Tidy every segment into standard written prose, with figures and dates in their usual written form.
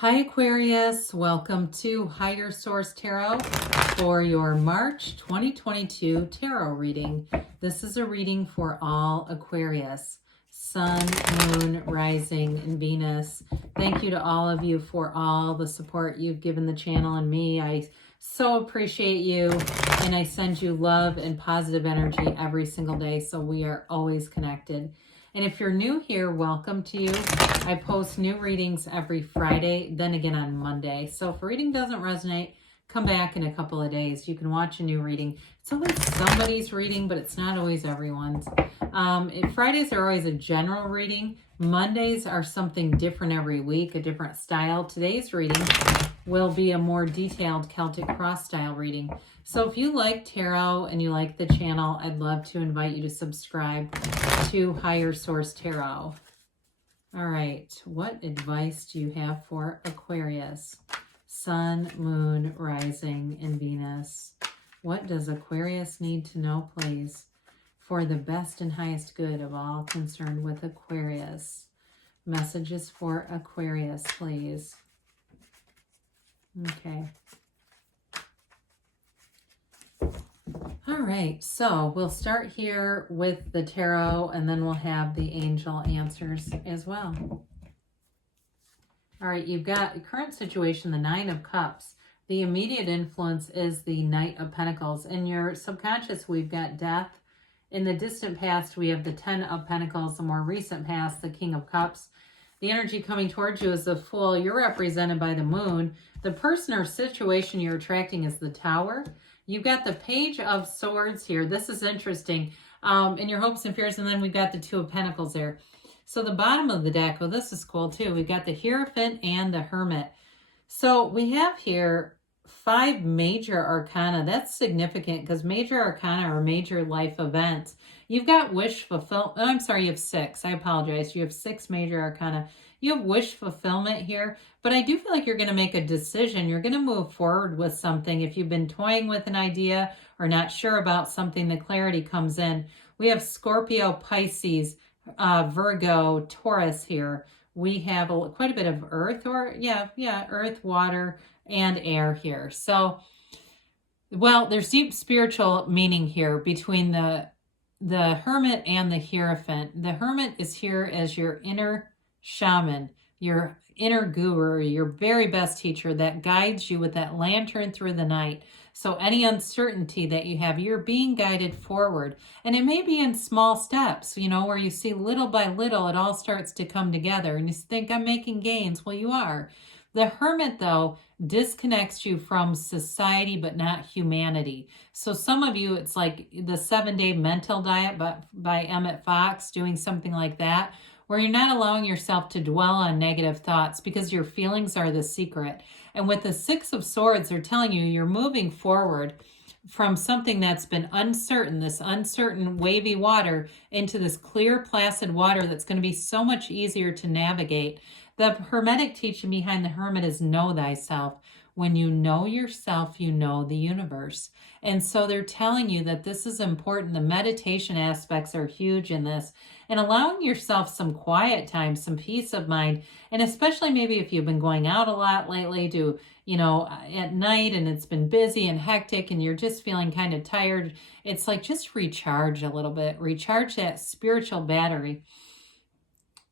Hi Aquarius, welcome to Higher Source Tarot for your March 2022 tarot reading. This is a reading for all Aquarius, Sun, Moon, Rising, and Venus. Thank you to all of you for all the support you've given the channel and me. I so appreciate you, and I send you love and positive energy every single day, so we are always connected. And if you're new here, welcome to you. I post new readings every Friday, then again on Monday. So if a reading doesn't resonate, come back in a couple of days. You can watch a new reading. It's always somebody's reading, but it's not always everyone's. Fridays are always a general reading. Mondays are something different every week, a different style. Today's reading will be a more detailed Celtic cross style reading. So if you like tarot and you like the channel, I'd love to invite you to subscribe to Higher Source Tarot. All right, what advice do you have for Aquarius? Sun, Moon, Rising, and Venus. What does Aquarius need to know, please, for the best and highest good of all concerned with Aquarius? Messages for Aquarius, please. Okay. All right, so we'll start here with the tarot, and then we'll have the angel answers as well. All right, you've got the current situation, the Nine of Cups. The immediate influence is the Knight of Pentacles. In your subconscious, we've got death. In the distant past, we have the Ten of Pentacles. The more recent past, the King of Cups. The energy coming towards you is the Fool. You're represented by the Moon. The person or situation you're attracting is the Tower. You've got the Page of Swords here. This is interesting. In your hopes and fears, and then we've got the Two of Pentacles there. So the bottom of the deck, well, this is cool too. We've got the Hierophant and the Hermit. So we have here 5 major arcana. That's significant because major arcana are major life events. You've got wish fulfillment. Oh, I'm sorry, you have 6. I apologize. You have 6 major arcana. You have wish fulfillment here, but I do feel like you're going to make a decision. You're going to move forward with something. If you've been toying with an idea or not sure about something, the clarity comes in. We have Scorpio, Pisces, Virgo, Taurus here. We have quite a bit of earth, or earth, water, and air here. So, well, there's deep spiritual meaning here between the Hermit and the Hierophant. The Hermit is here as your inner shaman, your inner guru, your very best teacher that guides you with that lantern through the night. So any uncertainty that you have, you're being guided forward. And it may be in small steps, where you see little by little, it all starts to come together and you think, I'm making gains. Well, you are. The Hermit, though, disconnects you from society, but not humanity. So some of you, it's like the 7-Day Mental Diet by Emmett Fox, doing something like that, where you're not allowing yourself to dwell on negative thoughts because your feelings are the secret. And with the 6 of Swords, they're telling you you're moving forward from something that's been uncertain, this uncertain wavy water, into this clear, placid water that's going to be so much easier to navigate. The Hermetic teaching behind the Hermit is know thyself. When you know yourself, you know the universe. And so they're telling you that this is important. The meditation aspects are huge in this. And allowing yourself some quiet time, some peace of mind. And especially maybe if you've been going out a lot lately at night and it's been busy and hectic and you're just feeling kind of tired. It's like just recharge a little bit. Recharge that spiritual battery.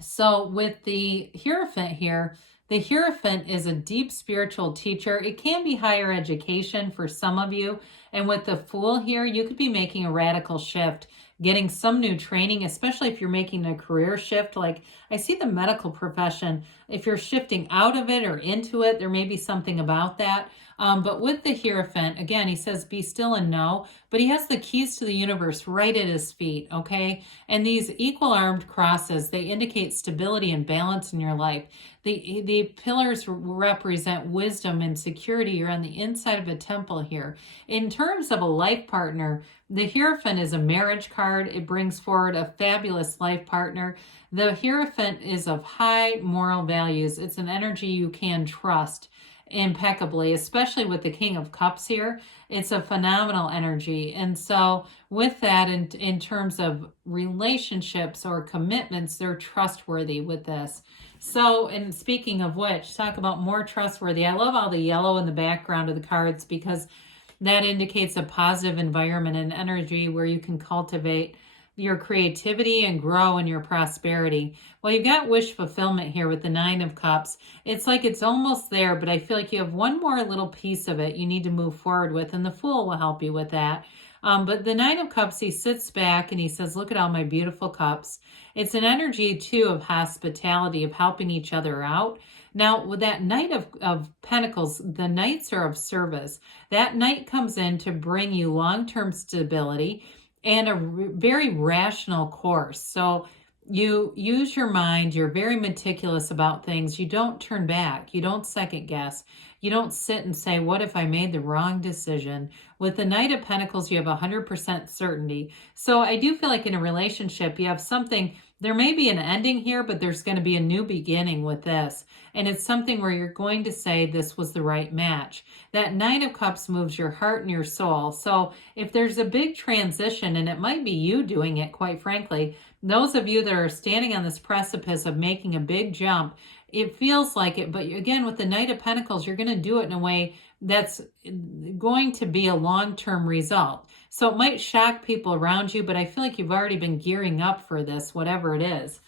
So with the Hierophant here, the Hierophant is a deep spiritual teacher. It can be higher education for some of you. And with the Fool here, you could be making a radical shift, getting some new training, especially if you're making a career shift. Like I see the medical profession, if you're shifting out of it or into it, there may be something about that. But with the Hierophant, again, he says, be still and know, but he has the keys to the universe right at his feet, okay? And these equal armed crosses, they indicate stability and balance in your life. The pillars represent wisdom and security. You're on the inside of a temple here. In terms of a life partner, the Hierophant is a marriage card. It brings forward a fabulous life partner. The Hierophant is of high moral values. It's an energy you can trust. impeccably, especially with the King of Cups here. It's a phenomenal energy. And so with that, in terms of relationships or commitments, they're trustworthy with this. So, and speaking of which, talk about more trustworthy. I love all the yellow in the background of the cards because that indicates a positive environment and energy where you can cultivate your creativity and grow in your prosperity. Well, you've got wish fulfillment here with the Nine of Cups. It's like it's almost there, but I feel like you have one more little piece of it you need to move forward with, and the Fool will help you with that. But the Nine of Cups, he sits back and he says, look at all my beautiful cups. It's an energy, too, of hospitality, of helping each other out. Now, with that Knight of Pentacles, the Knights are of service. That Knight comes in to bring you long-term stability and a very rational course. So you use your mind, you're very meticulous about things. You don't turn back, you don't second guess. You don't sit and say, what if I made the wrong decision? With the Knight of Pentacles, you have 100% certainty. So I do feel like in a relationship, you have something, there may be an ending here, but there's going to be a new beginning with this. And it's something where you're going to say this was the right match. That Nine of Cups moves your heart and your soul. So if there's a big transition, and it might be you doing it, quite frankly, those of you that are standing on this precipice of making a big jump, it feels like it, but again, with the Knight of Pentacles, you're going to do it in a way that's going to be a long-term result. So it might shock people around you, but I feel like you've already been gearing up for this, whatever it is.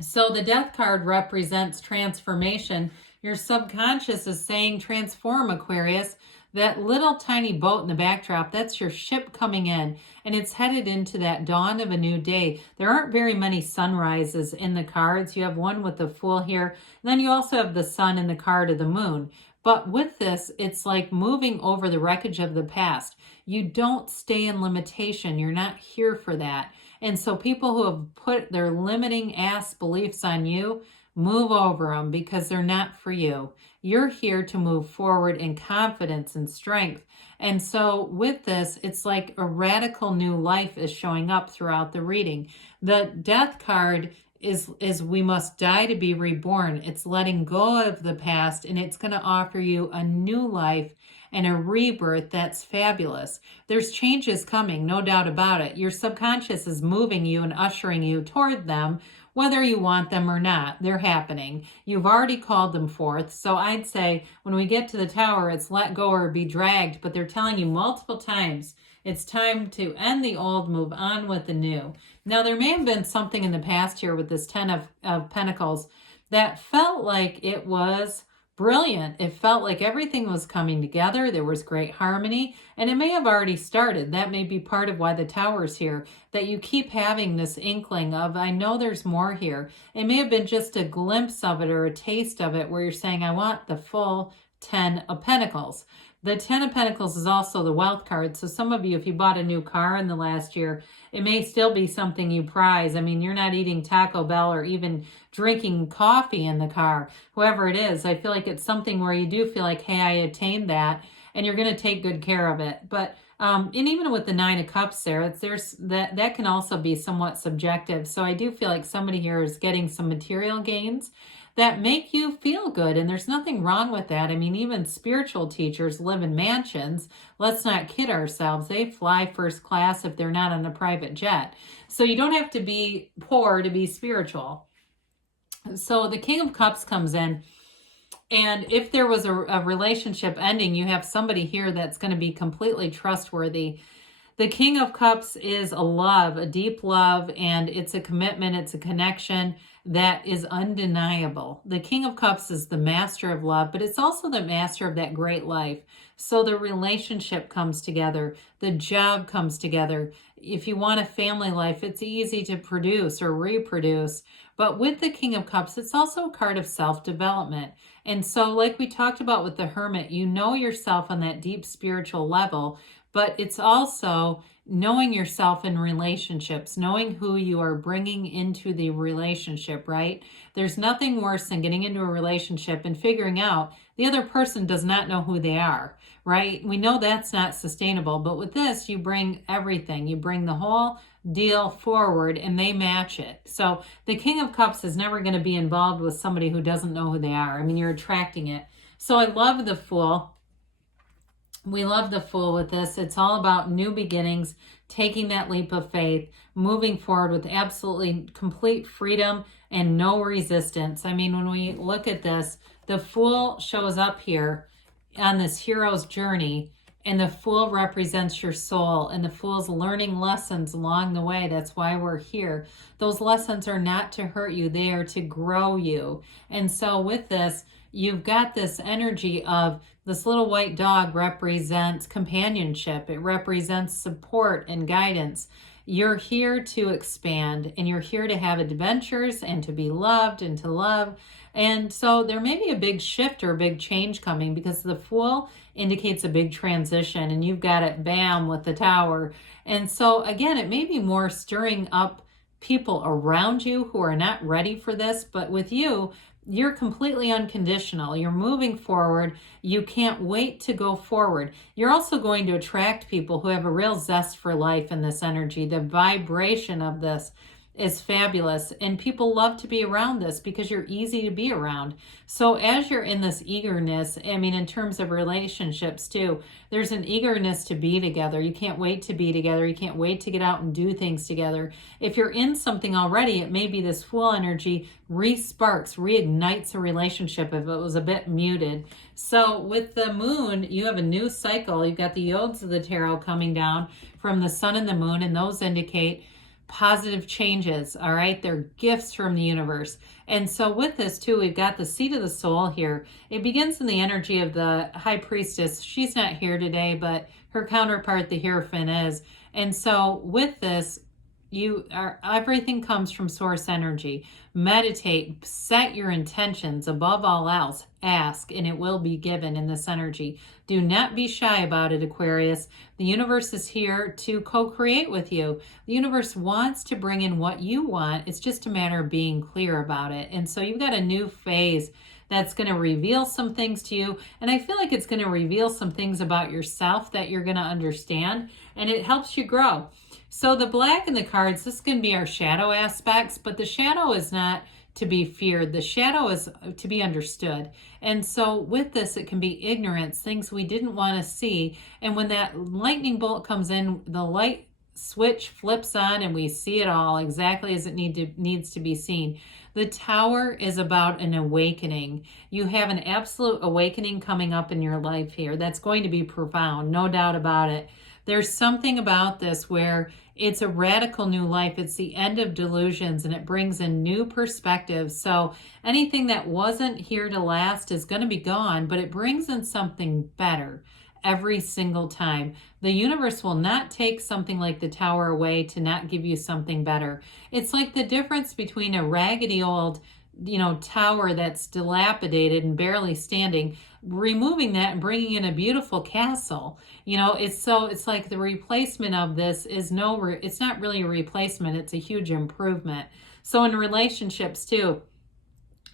So the Death card represents transformation. Your subconscious is saying, transform, Aquarius. That little tiny boat in the backdrop, that's your ship coming in, and it's headed into that dawn of a new day. There aren't very many sunrises in the cards. You have one with the Fool here, and then you also have the Sun in the card of the Moon. But with this, it's like moving over the wreckage of the past. You don't stay in limitation. You're not here for that. And so people who have put their limiting ass beliefs on you, move over them because they're not for you. You're here to move forward in confidence and strength. And so with this, it's like a radical new life is showing up throughout the reading. The Death card is we must die to be reborn. It's letting go of the past, and it's going to offer you a new life and a rebirth that's fabulous. There's changes coming, no doubt about it. Your subconscious is moving you and ushering you toward them, whether you want them or not. They're happening. You've already called them forth. So I'd say when we get to the Tower, it's let go or be dragged, but they're telling you multiple times it's time to end the old, move on with the new. Now, there may have been something in the past here with this Ten of Pentacles that felt like it was brilliant. It felt like everything was coming together. There was great harmony, and it may have already started. That may be part of why the Tower's here, that you keep having this inkling of, I know there's more here. It may have been just a glimpse of it or a taste of it where you're saying, I want the full 10 of Pentacles. The 10 of Pentacles is also the wealth card. So some of you, if you bought a new car in the last year, it may still be something you prize. I mean, you're not eating Taco Bell or even drinking coffee in the car. Whoever it is, I feel like it's something where you do feel like, hey, I attained that, and you're going to take good care of it. But and even with the Nine of Cups there, there's that can also be somewhat subjective. So I do feel like somebody here is getting some material gains that make you feel good, and there's nothing wrong with that. I mean, even spiritual teachers live in mansions. Let's not kid ourselves. They fly first class if they're not on a private jet. So you don't have to be poor to be spiritual. So the King of Cups comes in, and if there was a relationship ending, you have somebody here that's going to be completely trustworthy. The King of Cups is a love, a deep love, and it's a commitment, it's a connection that is undeniable. The King of Cups is the master of love, but it's also the master of that great life. So the relationship comes together, the job comes together. If you want a family life, it's easy to produce or reproduce. But with the King of Cups, it's also a card of self-development. And so like we talked about with the Hermit, you know yourself on that deep spiritual level, but it's also knowing yourself in relationships, knowing who you are bringing into the relationship, right? There's nothing worse than getting into a relationship and figuring out the other person does not know who they are, right? We know that's not sustainable, but with this, you bring everything. You bring the whole deal forward and they match it. So the King of Cups is never going to be involved with somebody who doesn't know who they are. I mean, you're attracting it. So I love the Fool. We love the Fool with this. It's all about new beginnings, taking that leap of faith, moving forward with absolutely complete freedom and no resistance. I mean, when we look at this, the Fool shows up here on this hero's journey, and the Fool represents your soul, and the Fool's learning lessons along the way. That's why we're here. Those lessons are not to hurt you. They are to grow you. And so with this, you've got this energy of this little white dog represents companionship. It represents support and guidance. You're here to expand, and you're here to have adventures and to be loved and to love. And so there may be a big shift or a big change coming, because the Fool indicates a big transition, and you've got it bam with the Tower. And so again, it may be more stirring up people around you who are not ready for this, but with you, you're completely unconditional. You're moving forward. You can't wait to go forward. You're also going to attract people who have a real zest for life in this energy. The vibration of this is fabulous, and people love to be around this because you're easy to be around. So as you're in this eagerness, I mean, in terms of relationships too, there's an eagerness to be together. You can't wait to be together. You can't wait to get out and do things together. If you're in something already, it may be this Fool energy re-sparks, reignites a relationship if it was a bit muted. So with the Moon, you have a new cycle. You've got the Yodes of the Tarot coming down from the Sun and the Moon, and those indicate positive changes. All right, they're gifts from the universe. And so with this too, we've got the Seat of the Soul here. It begins in the energy of the High Priestess. She's not here today, but her counterpart, the Hierophant, is. And so with this, everything comes from source energy. Meditate, set your intentions. Above all else, ask, and it will be given in this energy. Do not be shy about it, Aquarius. The universe is here to co-create with you. The universe wants to bring in what you want. It's just a matter of being clear about it. And so you've got a new phase that's going to reveal some things to you. And I feel like it's going to reveal some things about yourself that you're going to understand, and it helps you grow. So the black in the cards, this can be our shadow aspects, but the shadow is not to be feared. The shadow is to be understood. And so with this, it can be ignorance, things we didn't want to see. And when that lightning bolt comes in, the light switch flips on and we see it all exactly as it needs to be seen. The Tower is about an awakening. You have an absolute awakening coming up in your life here. That's going to be profound, no doubt about it. There's something about this where it's a radical new life. It's the end of delusions, and it brings in new perspectives. So anything that wasn't here to last is going to be gone, but it brings in something better every single time. The universe will not take something like the Tower away to not give you something better. It's like the difference between a raggedy old tower that's dilapidated and barely standing, removing that and bringing in a beautiful castle. It's like the replacement of this is it's not really a replacement, it's a huge improvement. So in relationships too,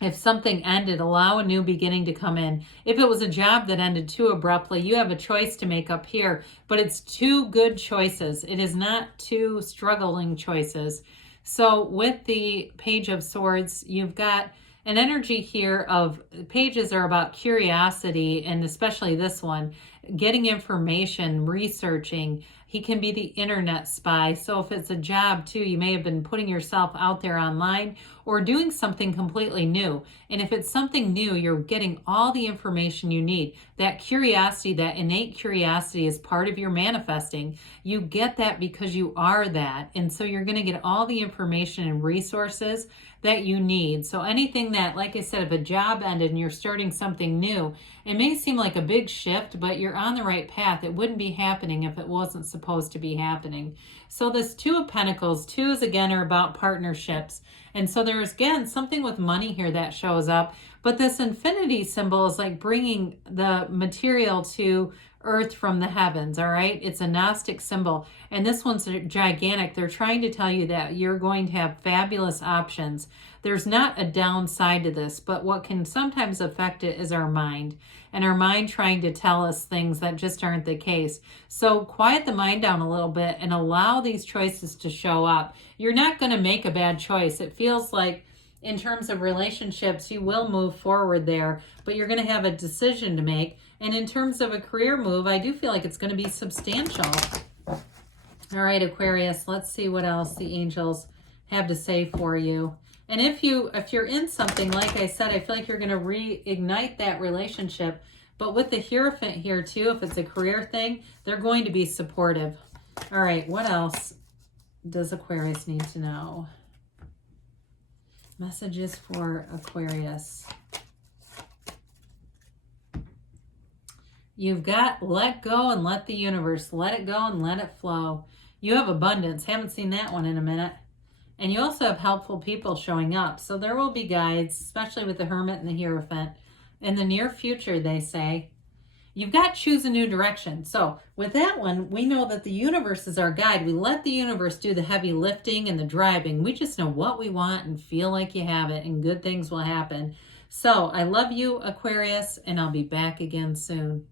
if something ended, allow a new beginning to come in. If it was a job that ended too abruptly, you have a choice to make up here, but it's two good choices. It is not two struggling choices. So with the Page of Swords, you've got an energy here of pages are about curiosity, and especially this one, getting information, researching. He can be the internet spy. So if it's a job too, you may have been putting yourself out there online or doing something completely new. And if it's something new, you're getting all the information you need. That curiosity, that innate curiosity is part of your manifesting. You get that because you are that. And so you're going to get all the information and resources that you need. So anything that, like I said, if a job ended and you're starting something new, it may seem like a big shift, but you're on the right path. It wouldn't be happening if it wasn't supposed to be happening. So this Two of Pentacles, twos again are about partnerships. And so there's again something with money here that shows up, but this infinity symbol is like bringing the material to earth from the heavens. All right, it's a Gnostic symbol, and this one's gigantic. They're trying to tell you that you're going to have fabulous options. There's not a downside to this, but what can sometimes affect it is our mind, and our mind trying to tell us things that just aren't the case. So quiet the mind down a little bit and allow these choices to show up. You're not going to make a bad choice. It feels like in terms of relationships, you will move forward there, but you're going to have a decision to make. And in terms of a career move, I do feel like it's going to be substantial. All right, Aquarius, let's see what else the angels have to say for you. And if you're in something, like I said, I feel like you're going to reignite that relationship. But with the Hierophant here too, if it's a career thing, they're going to be supportive. All right, what else does Aquarius need to know? Messages for Aquarius. You've got let go and let the universe. Let it go and let it flow. You have abundance. Haven't seen that one in a minute. And you also have helpful people showing up. So there will be guides, especially with the Hermit and the Hierophant. In the near future, they say. You've got to choose a new direction. So with that one, we know that the universe is our guide. We let the universe do the heavy lifting and the driving. We just know what we want and feel like you have it, and good things will happen. So I love you, Aquarius, and I'll be back again soon.